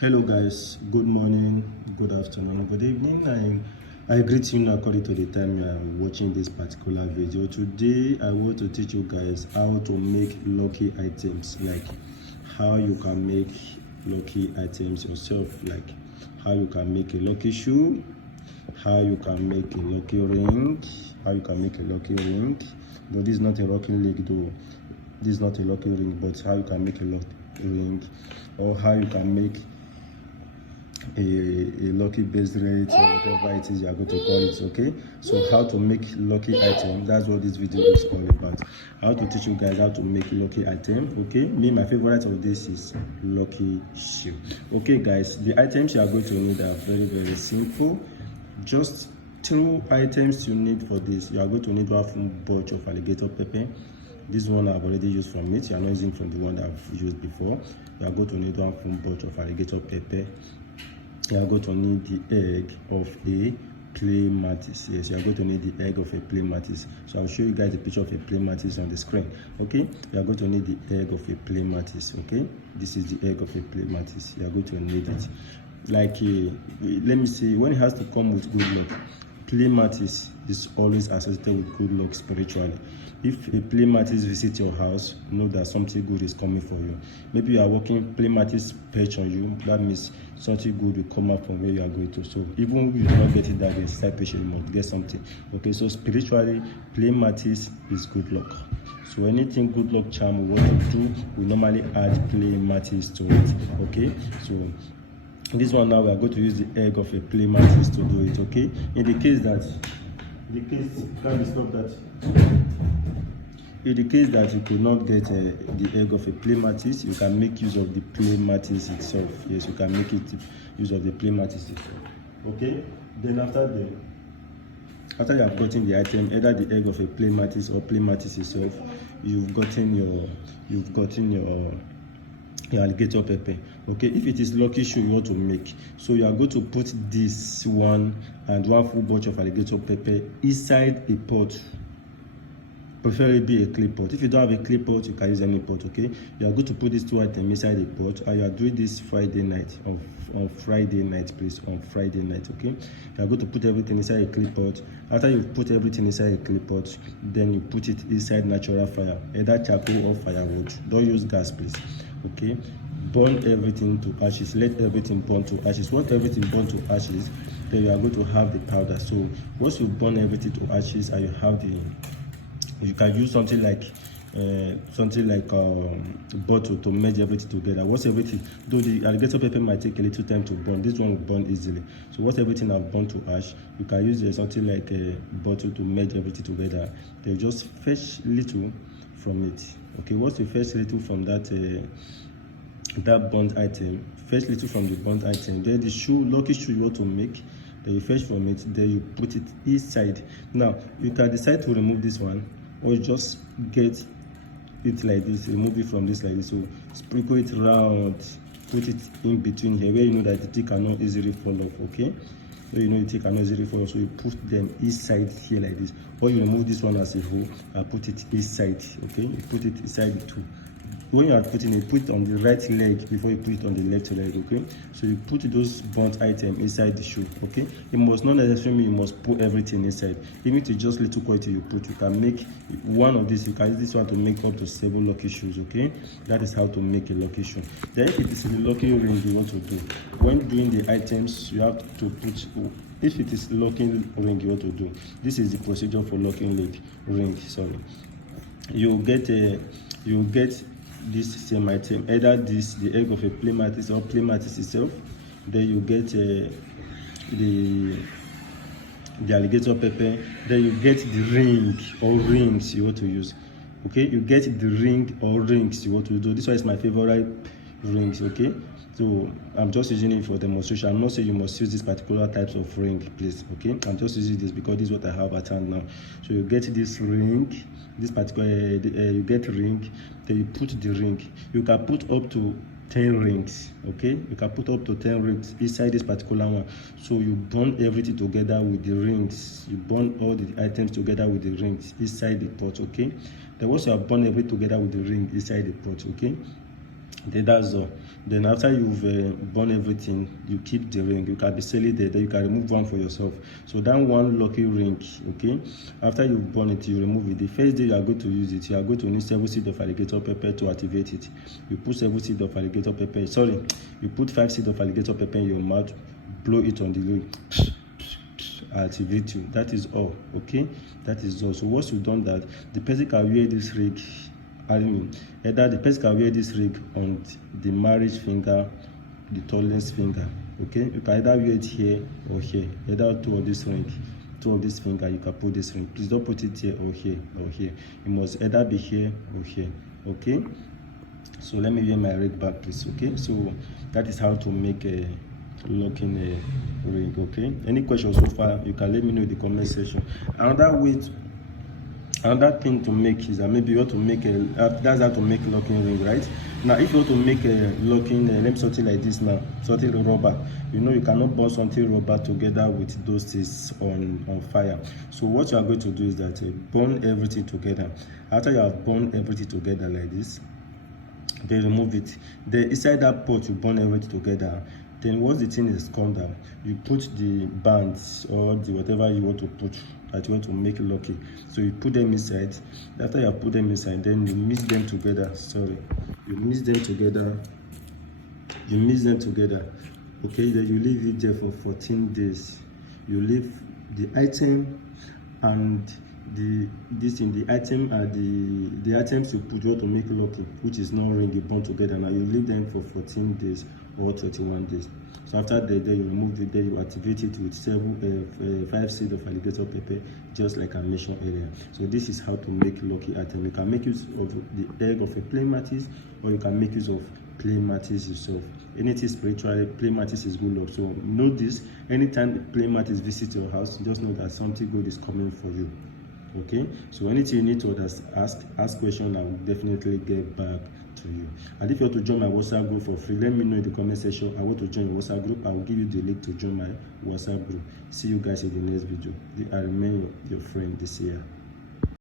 Hello guys, good morning, good afternoon, good evening. I greet you according to the time you are watching this particular video. Today I want to teach you guys how to make lucky items, like how you can make lucky items yourself, like how you can make a lucky shoe, how you can make a lucky ring, but this is not a lucky ring though. This is not a lucky ring, but how you can make a lucky ring, or how you can make a lucky bracelet, or whatever it is you are going to call it. Okay, so how to make lucky item, that's what this video is all about. How to teach you guys how to make lucky item. Okay, my favorite of this is lucky shoe. Okay guys, the items you are going to need are very simple. Just two items you need for this. You are going to need 1 full bunch of alligator pepper. This one I've already used from it. You are not using from the one that I've used before. You are going to need 1 full bunch of alligator pepper. You are going to need the egg of a clay mattis. Yes, you are going to need the egg of a clay mattis. So I'll show you guys a picture of a clay mattis on the screen. Okay, you are going to need the egg of a clay mattis. Okay, this is the egg of a clay mattis. You are going to need it. Like let me see, when it has to come with good luck, clay mattis is always associated with good luck spiritually. If a clay mattis visit your house, know that something good is coming for you. Maybe you are working, clay mattis perch on you, that means something good will come up from where you are going to. So even if you do not get it that day, start patient, you must get something. Okay, so spiritually, clay mattis is good luck. So anything good luck charm we want to do, we normally add clay mattis to it. Okay, so this one now we are going to use the egg of a clay mattis to do it. Okay, in the case you could not get the egg of a clay mattis, you can make use of the clay mattis itself. Yes, you can make use of the clay mattis itself. Okay, then after you have gotten the item, either the egg of a clay mattis or clay mattis itself, you've gotten your alligator pepper. Okay, if it is lucky shoe you want to make, so you are going to put this one and 1 full bunch of alligator pepper inside a pot, preferably a clay pot. If you don't have a clay pot, you can use any pot. Okay, you are going to put these 2 items inside a pot, and you are doing this Friday night, on Friday night, please, on Friday night. Okay, you are going to put everything inside a clay pot. After you put everything inside a clay pot, then you put it inside natural fire, either charcoal or firewood. Don't use gas, please. Okay, burn everything to ashes. Let everything burn to ashes. Once everything burn to ashes, then you are going to have the powder. So once you burn everything to ashes and you have you can use something like bottle to merge everything together. Once everything, though the alligator pepper might take a little time to burn, this one will burn easily. So once everything has burned to ash, you can use something like a bottle to merge everything together. Then just fetch little from it. Okay, once you fetch little from that burnt item, fetch little from the burnt item, then the lucky shoe you want to make, then you fetch from it, then you put it inside. Now you can decide to remove this one, or just get it like this, remove it from this like this. So sprinkle it around, put it in between here where you know that the thing cannot easily fall off. Okay, where you know the thing cannot easily fall off, so you put them inside here like this, or you remove this one as a whole and put it inside. Okay, you put it inside the two. When you are putting it, put it on the right leg before you put it on the left leg. Okay, so you put those burnt items inside the shoe. Okay, it must not necessarily you must put everything inside. Even if it's just little quantity you put, you can make one of this. You can use this one to make up to 7 lucky shoes. Okay, that is how to make a lucky shoe. Then if it is a lucky ring you want to do, when doing the items you have to put, if it is locking ring you want to do, this is the procedure for locking ring. Sorry, you get this same item, either the egg of a clay mattis or clay mattis itself. Then you get the alligator pepper. Then you get the ring or rings you want to use. Okay, you get the ring or rings you want to do. This one is my favorite rings. Okay, so I'm just using it for demonstration. I'm not saying you must use this particular types of ring, please. Okay, I'm just using this because this is what I have at hand now. So you get this ring, this particular you get ring, then you put the ring. You can put up to 10 rings. Okay, you can put up to 10 rings inside this particular one. So you burn everything together with the rings. You burn all the items together with the rings inside the pot. Okay, then once you have burned everything together with the ring inside the pot, okay, Then that's all. Then after you've burn everything, you keep the ring. You can be selling there, then you can remove one for yourself. So that one lucky ring, okay, after you burn it, you remove it. The first day you are going to use it, you are going to need 7 seeds of alligator pepper to activate it. You put 7 seeds of alligator pepper, sorry, you put 5 seeds of alligator pepper in your mouth, blow it on the ring, activate you. That is all, okay, that is all. So once you've done that, the person can wear this ring, I mean, either the person can wear this ring on the marriage finger, the tallest finger, okay. You can either wear it here or here, either two of this ring, two of this finger. You can put this ring. Please don't put it here or here or here. It must either be here or here, okay. So let me wear my ring back, please, okay. So that is how to make a locking a ring, okay. Any questions so far, you can let me know in the comment section. Another thing to make is that maybe you want to make a that's how to make locking ring, right? Now if you want to make a locking let me something like this now, something rubber, you know you cannot burn something rubber together with those things on fire. So what you are going to do is that burn everything together. After you have burned everything together like this, then remove it. Then inside that pot you burn everything together. Then once the thing is calmed down, you put the bands or the whatever you want to put that you want to make lucky. So you put them inside. After you have put them inside, then you mix them together. You mix them together. Okay, then you leave it there for 14 days. You leave the item and the item and the items you put, you want to make lucky, which is not ring, you burn together. Now you leave them for 14 days or 21 days. So after that, then you remove it, then you activate it with 5 seeds of alligator pepper, just like I mentioned earlier. So this is how to make lucky item. You can make use of the egg of a plain mantis, or you can make use of plain mantis yourself. Anything spiritually, plain mantis is good luck. So know this, anytime plain mantis visits your house, just know that something good is coming for you. Okay, so anything you need to ask questions, I will definitely get back to you. And if you want to join my WhatsApp group for free, let me know in the comment section. I want to join your WhatsApp group. I will give you the link to join my WhatsApp group. See you guys in the next video. I remain your friend, Seer.